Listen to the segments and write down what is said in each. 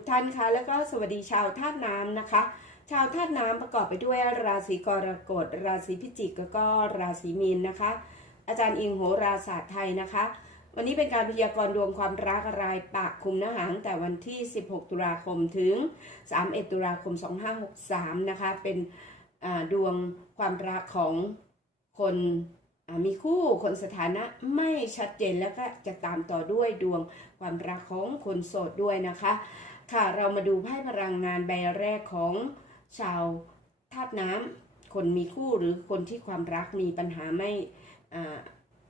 กท่านคะแล้วก็สวัสดีชาวธาตุน้ำนะคะ ชาวธาตุน้ำประกอบไปด้วยราศีกรกฎ ราศีพิจิกแล้วก็ราศีมีนนะคะ อาจารย์อิงโหราศาสตร์ไทยนะคะ วันนี้เป็นการพยากรณ์ดวงความรักรายปากคุมเนื้อหางแต่วันที่ 16 ตุลาคมถึง 31 ตุลาคม 2563 นะคะ เป็นดวงความรักของคนมีคู่คนสถานะไม่ชัดเจนแล้วก็จะตามต่อด้วยดวงความรักของคนโสดด้วยนะคะ ค่ะเรามาดูไพ่พลังงานใบแรกของชาวธาตุน้ำคนมีคู่หรือคนที่ความรักมีปัญหาไม่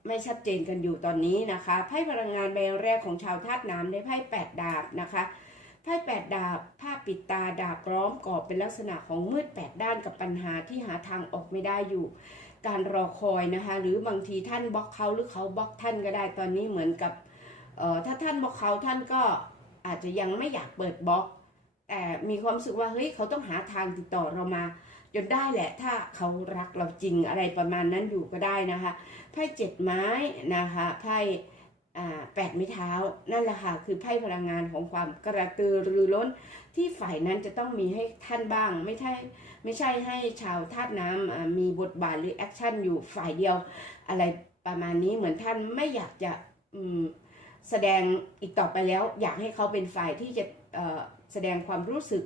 ไม่ชัดเจนกันอยู่ตอนนี้นะคะไพ่พลังงานใบแรกของชาวธาตุน้ำได้ไพ่แปดดาบนะคะไพ่แปดดาบภาพปิดตาดาบล้อมกรอบเป็นลักษณะของมืดแปดด้านกับปัญหาที่หาทางออกไม่ได้อยู่ การรอคอยนะคะหรือบางทีท่านบล็อกเขาหรือเขาบล็อกท่านก็ได้ตอนนี้เหมือนกับถ้าท่านบล็อกเขาท่านก็ อาจจะยังไม่อยากเปิดบล็อก แต่มีความรู้สึกว่าเฮ้ยเขาต้องหาทางติดต่อเรามาจนได้แหละ ถ้าเขารักเราจริงอะไรประมาณนั้นอยู่ก็ได้นะคะไพ่เจ็ดไม้นะคะไพ่แปดไม้เท้านั่นแหละค่ะคือไพ่พลังงานของความกระตือรือร้น ที่ฝ่ายนั้นจะต้องมีให้ท่านบ้าง ไม่ใช่ไม่ใช่ให้ชาวธาตุน้ำมีบทบาทหรือแอคชั่นอยู่ฝ่ายเดียว อะไรประมาณนี้เหมือนท่านไม่อยากจะอืม แสดงอีกต่อไปแล้ว อยากให้เขาเป็นฝ่ายที่จะแสดงความรู้สึก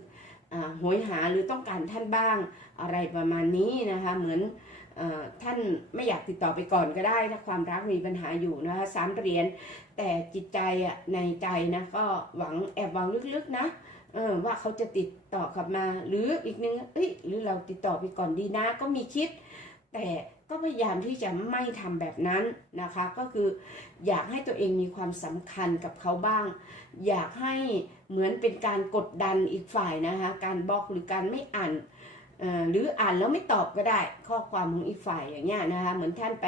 โหยหาหรือต้องการท่านบ้างอะไรประมาณนี้นะคะ เหมือนอท่านไม่อยากติดต่อไปก่อนก็ได้ถ้าความรักมีปัญหาอยู่นะคะสามเหรียญแต่จิตใจในใจนะก็หวังแอบหวังลึกๆนะว่าเขาจะติดต่อกลับมา หรืออีกนึงเอ้ยหรือเราติดต่อไปก่อนดีนะก็มีคิด แต่ ก็พยายามที่จะไม่ทำแบบนั้นนะคะ ก็คืออยากให้ตัวเองมีความสำคัญกับเขาบ้าง อยากให้เหมือนเป็นการกดดันอีกฝ่ายนะคะ การบล็อกหรือการไม่อ่านหรืออ่านแล้วไม่ตอบก็ได้ ข้อความของอีกฝ่ายอย่างเงี้ยนะคะ เหมือนท่านไป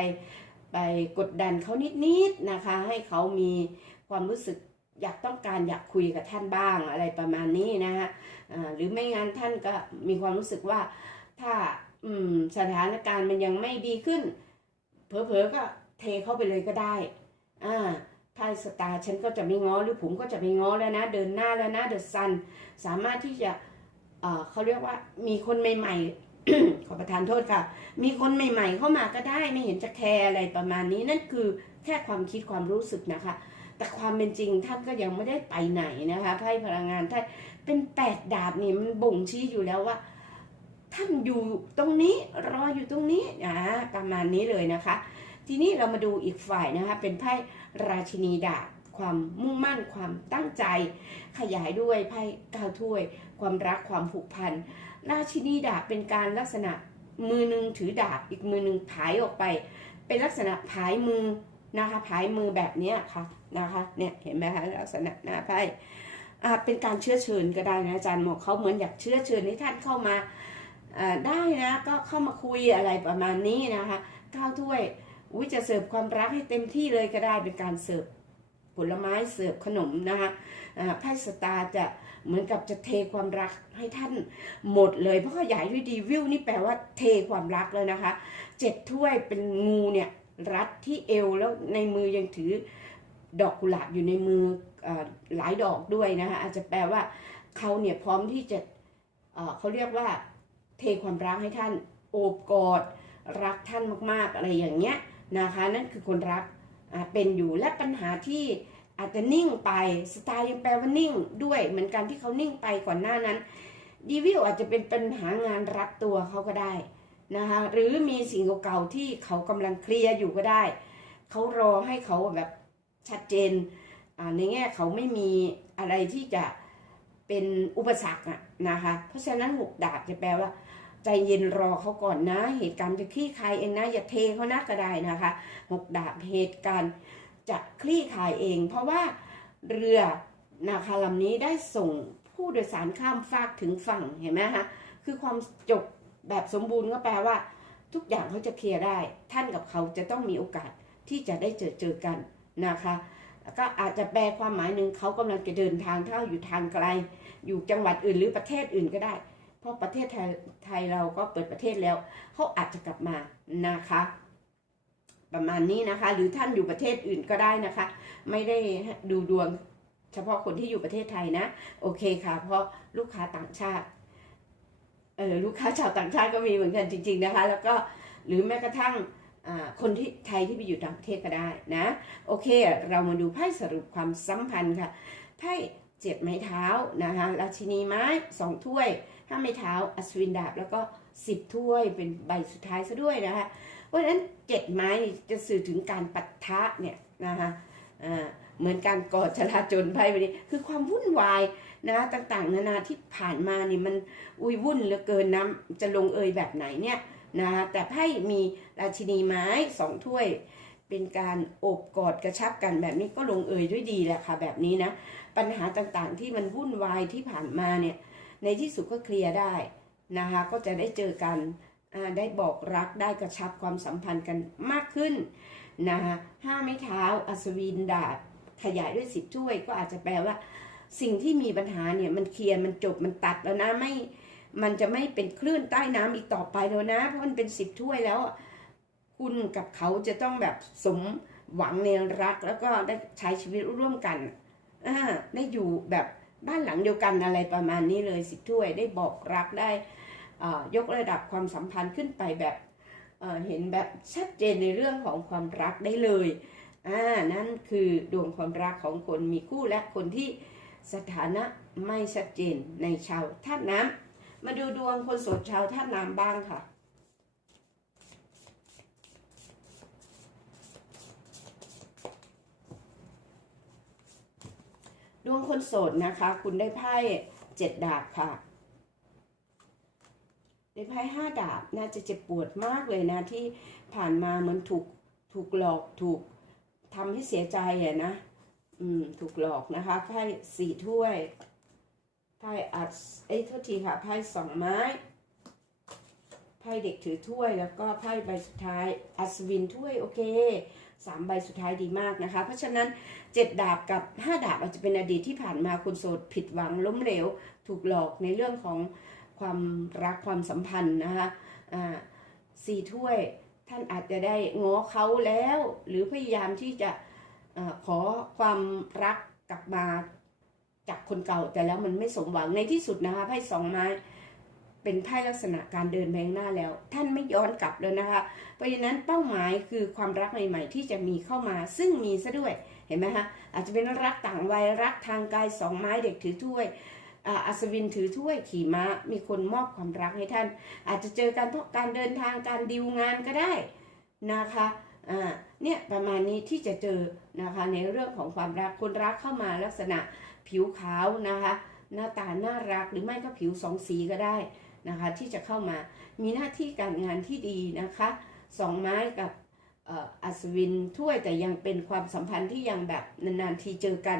ไปกดดันเขานิดๆนะคะ ให้เขามีความรู้สึกอยากต้องการอยากคุยกับท่านบ้างอะไรประมาณนี้นะคะหรือไม่งั้นท่านก็มีความรู้สึกว่า ถ้าอืมสถานการณ์มันยังไม่ดีขึ้น เผลอๆก็เทเข้าไปเลยก็ได้ อ่าไพ่สตาร์ฉันก็จะไม่ง้อหรือผมก็จะไม่ง้อแล้วนะ เดินหน้าแล้วนะเดอะซันสามารถที่จะเออเขาเรียกว่ามีคนใหม่ๆ ขอประทานโทษค่ะ มีคนใหม่ ๆ เข้ามาก็ได้ไม่เห็นจะแคร์อะไรประมาณนี้นั่นคือแค่ความคิดความรู้สึกนะคะ แต่ความเป็นจริงท่านก็ยังไม่ได้ไปไหนนะคะไพ่พลังงานท่านเป็นแปดดาบนี่มันบ่งชี้อยู่แล้วว่า ท่านอยู่ตรงนี้รออยู่ตรงนี้อ่าประมาณนี้เลยนะคะ ทีนี้เรามาดูอีกฝ่ายนะคะ เป็นไพ่ราชินีดาบความมุ่งมั่นความตั้งใจ ขยายด้วยไพ่ก้าวถ้วย ความรักความผูกพัน ราชินีดาบเป็นการลักษณะมือหนึ่งถือดาบอีกมือหนึ่งผายออกไป เป็นลักษณะผายมือนะคะผายมือแบบนี้ค่ะนะคะเนี่ยเห็นไหมคะลักษณะหน้าไพ่เป็นการเชื้อเชิญก็ได้นะอาจารย์หมอกเขาเหมือนอยากเชื้อเชิญให้ท่านเข้ามา ได้นะก็เข้ามาคุยอะไรประมาณนี้นะคะข้าวถ้วยอุ้ยจะเสิร์ฟความรักให้เต็มที่เลยก็ได้เป็นการเสิร์ฟผลไม้เสิร์ฟขนมนะคะไพ่สตาจะเหมือนกับจะเทความรักให้ท่านหมดเลย เพราะขยายด้วยดีวิวนี่แปลว่าเทความรักเลยนะคะเจ็ดถ้วยเป็นงูเนี่ยรัดที่เอวแล้วในมือยังถือดอกกุหลาบอยู่ในมืออหลายดอกด้วยนะคะอาจจะแปลว่าเขาเนี่ยพร้อมที่จะเขาเรียกว่า เทความรักให้ท่านโอบกอด รักท่านมาก ๆ อะไรอย่างเงี้ยนะคะ นั่นคือคนรักเป็นอยู่และปัญหาที่อาจจะนิ่งไปสไตล์ยังแปลว่านิ่งด้วยเหมือนกันที่เขานิ่งไปก่อนหน้านั้นดีวิวอาจจะเป็นปัญหางานรัดตัวเขาก็ได้นะคะหรือมีสิ่งเก่าๆที่เขากำลังเคลียร์อยู่ก็ได้ เขารอให้เขาแบบชัดเจนในแง่เขาไม่มีอะไรที่จะเป็นอุปสรรคนะคะเพราะฉะนั้นหกดาบจะแปลว่า ใจเย็นรอเขาก่อนนะ เหตุการณ์จะคลี่คลายเองนะ อย่าเทเขานักก็ได้นะคะหกดาบเหตุการณ์จะคลี่คลายเอง เพราะว่าเรือนะคะลำนี้ได้ส่งผู้โดยสารข้ามฟากถึงฝั่งเห็นไหมคะคือความจบแบบสมบูรณ์ก็แปลว่า ทุกอย่างเขาจะเคลียร์ได้ ท่านกับเขาจะต้องมีโอกาสที่จะได้เจอเจอกันนะคะก็อาจจะแปลความหมายหนึ่งเขากำลังจะเดินทางถ้าอยู่ทางไกล อยู่จังหวัดอื่นหรือประเทศอื่นก็ได้ ราะประเทศไทยไทยเราก็เปิดประเทศแล้วเขาอาจจะกลับมานะคะ ประมาณนี้นะคะ หรือท่านอยู่ประเทศอื่นก็ได้นะคะ ไม่ได้ดูดวงเฉพาะคนที่อยู่ประเทศไทยนะ โอเคค่ะ เพราะลูกค้าต่างชาติเออลูกค้าชาวต่างชาติก็มีเหมือนกันจริง ๆนะคะ แล้วก็หรือแม้กระทั่งคนที่ไทยที่ไปอยู่ต่างประเทศก็ได้นะ โอเค เรามาดูไพ่สรุปความสัมพันธ์ค่ะไพ่เจ็ดไม้เท้านะคะราชินีไม้สองถ้วย ห้าไม้เท้าอัศวินดาบแล้วก็สิบถ้วยเป็นใบสุดท้ายซะด้วยนะคะเพราะฉะนั้นเจ็ดไม้จะสื่อถึงการปัททะเนี่ยนะคะเหมือนการก่อจราจนไพ่ใบนี้คือความวุ่นวายนะต่างๆ นานาที่ผ่านมานี่มันอุยวุ่นเหลือเกินนะจะลงเอยแบบไหนเนี่ยนะคะแต่ไพ่มีราชินีไม้สองถ้วย เป็นการโอบกอดกระชับกันแบบนี้ก็ลงเอยด้วยดีแหละค่ะแบบนี้นะปัญหาต่างๆที่มันวุ่นวายที่ผ่านมาเนี่ย ในที่สุดก็เคลียร์ได้นะคะก็จะได้เจอกันได้บอกรักได้กระชับความสัมพันธ์กันมากขึ้นนะคะห้าไม้เท้าอัศวินดาบขยายด้วยสิบถ้วยก็อาจจะแปลว่า สิ่งที่มีปัญหาเนี่ยมันเคลียร์มันจบมันตัดแล้วนะไม่มันจะไม่เป็นคลื่นใต้น้ำอีกต่อไปแล้วนะเพราะมันเป็นสิบถ้วยแล้วคุณกับเขาจะต้องแบบสมหวังในรักแล้วก็ได้ใช้ชีวิตร่วมกันอได้อยู่แบบ บ้านหลังเดียวกันอะไรประมาณนี้เลยสิถ้วยได้บอกรักได้ยกระดับความสัมพันธ์ขึ้นไปแบบเเห็นแบบชัดเจนในเรื่องของความรักได้เลยอ่านั่นคือดวงความรักของคนมีคู่และคนที่สถานะไม่ชัดเจนในชาวธาตุน้ำมาดูดวงคนโสดชาวธาตุน้ำบ้างค่ะ ดวงคนโสดนะคะ คุณได้ไพ่เจ็ดดาบค่ะ ได้ไพ่ห้าดาบน่าจะเจ็บปวดมากเลยนะที่ผ่านมาเหมือนถูกถูกหลอกถูกทำให้เสียใจอะนะ อืม ถูกหลอกนะคะไพ่สี่ถ้วยไพ่อัดเอ้ยโทษทีค่ะไพ่สองไม้ไพ่เด็กถือถ้วยแล้วก็ไพ่ใบสุดท้ายอัศวินถ้วยโอเค สามใบสุดท้ายดีมากนะคะ เพราะฉะนั้นเจ็ดดาบกับห้าดาบอาจจะเป็นอดีตที่ผ่านมาคุณโสดผิดหวังล้มเหลว ถูกหลอกในเรื่องของความรักความสัมพันธ์นะคะสี่ถ้วยท่านอาจจะได้ง้อเขาแล้ว หรือพยายามที่จะอขอความรักกลับมาจากคนเก่าแต่แล้วมันไม่สมหวังในที่สุดนะคะไพ่สองไม้ เป็นไพ่ลักษณะการเดินไปข้างหน้าแล้ว ท่านไม่ย้อนกลับเลยนะคะ เพราะฉะนั้นเป้าหมายคือความรักใหม่ ๆ ที่จะมีเข้ามาซึ่งมีซะด้วยเห็นไหมคะอาจจะเป็นรักต่างวัยรักทางกายสองไม้เด็กถือถ้วยอัศวินถือถ้วยขี่ม้ามีคนมอบความรักให้ท่าน อาจจะเจอกันเพราะการเดินทางการดิวงานก็ได้นะคะเนี่ยประมาณนี้ที่จะเจอนะคะในเรื่องของความรักคนรักเข้ามาลักษณะผิวขาวนะคะหน้าตาน่ารักหรือไม่ก็ผิวสองสีก็ได้ นะคะที่จะเข้ามามีหน้าที่การงานที่ดีนะคะสองไม้กับอัศวินถ้วยแต่ยังเป็นความสัมพันธ์ที่ยังแบบนานๆทีเจอกัน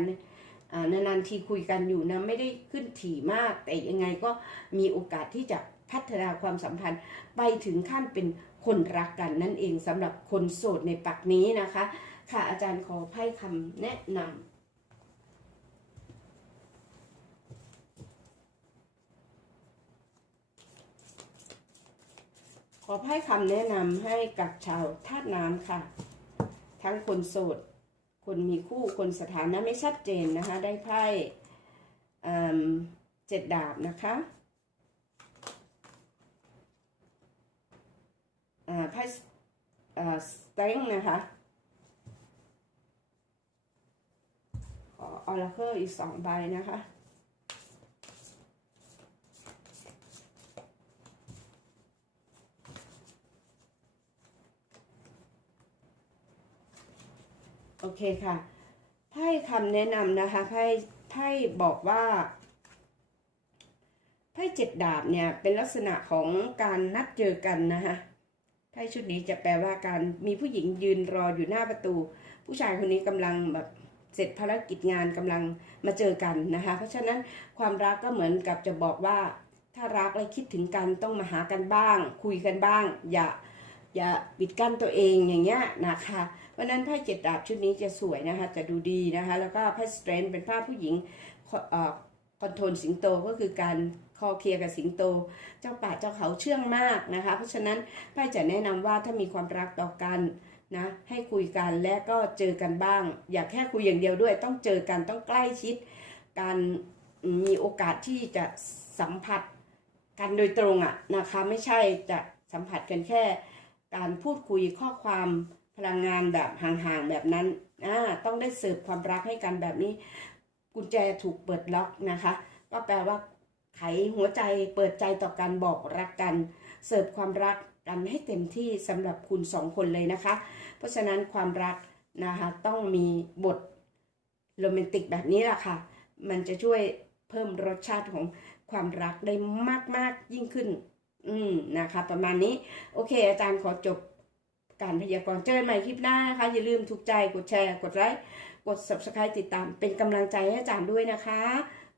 นานๆทีคุยกันอยู่นะไม่ได้ขึ้นถี่มาก แต่ยังไงก็มีโอกาสที่จะพัฒนาความสัมพันธ์ไปถึงขั้นเป็นคนรักกันนั่นเองสำหรับคนโสดในปักนี้นะคะ ค่ะอาจารย์ขอไพ่คำแนะนำ ขอไพ่คำแนะนำให้กับชาวธาตุน้ำค่ะ ทั้งคนโสด คนมีคู่คนสถานะไม่ชัดเจนนะคะ ได้ไพ่เจ็ดดาบนะคะไพ่สเต็งนะคะอออร์เคิลอีกสองใบนะคะ อเคค่ะ ไพ่คำแนะนำนะคะไพ่ไพ่บอกว่า ไพ่เจ็ดดาบเนี่ยเป็นลักษณะของการนัดเจอกันนะคะไพ่ชุดนี้จะแปลว่าการมีผู้หญิงยืนรออยู่หน้าประตู ผู้ชายคนนี้กำลังแบบเสร็จภารกิจงานกำลังมาเจอกันนะคะ เพราะฉะนั้นความรักก็เหมือนกับจะบอกว่า ถ้ารักและคิดถึงกันต้องมาหากันบ้าง คุยกันบ้าง อย่าอย่าปิดกั้นตัวเองอย่างเงี้ยนะคะ เพราะนั้นไพ่เจ็ดดาบชุดนี้จะสวยนะคะจะดูดีนะคะ แล้วก็ไพ่สเตรนเป็นภาพผู้หญิงคอนโทรลสิงโตก็คือการคอเคลียร์กับสิงโต เจ้าป่าเจ้าเขาเชื่องมากนะคะ เพราะฉะนั้นไพ่จะแนะนำว่าถ้ามีความรักต่อกันนะให้คุยกันและก็เจอกันบ้าง อย่าแค่คุยอย่างเดียวด้วย ต้องเจอกันต้องใกล้ชิด การมีโอกาสที่จะสัมผัสกันโดยตรงอะนะคะไม่ใช่จะสัมผัสกันแค่ การพูดคุยข้อความ พลังงานแบบห่างๆแบบนั้นอ่าต้องได้เสิร์ฟความรักให้กันแบบนี้ กุญแจถูกเปิดล็อกนะคะ ก็แปลว่า ไขหัวใจเปิดใจต่อกันบอกรักกัน เสิร์ฟความรักกันให้เต็มที่สำหรับคุณสองคนเลยนะคะ เพราะฉะนั้นความรักนะคะต้องมีบทโรแมนติกแบบนี้แหละค่ะ มันจะช่วยเพิ่มรสชาติของความรักได้มาก ๆ ยิ่งขึ้น อืมนะคะ ประมาณนี้ โอเค อาจารย์ขอจบ การพยากรณ์เจอกันใหม่คลิปหน้านะคะ อย่าลืมถูกใจกดแชร์ กดไลค์กด subscribe ติดตามเป็นกำลังใจให้อาจารย์ด้วยนะคะ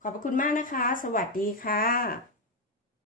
ขอบพระคุณมากนะคะ สวัสดีค่ะ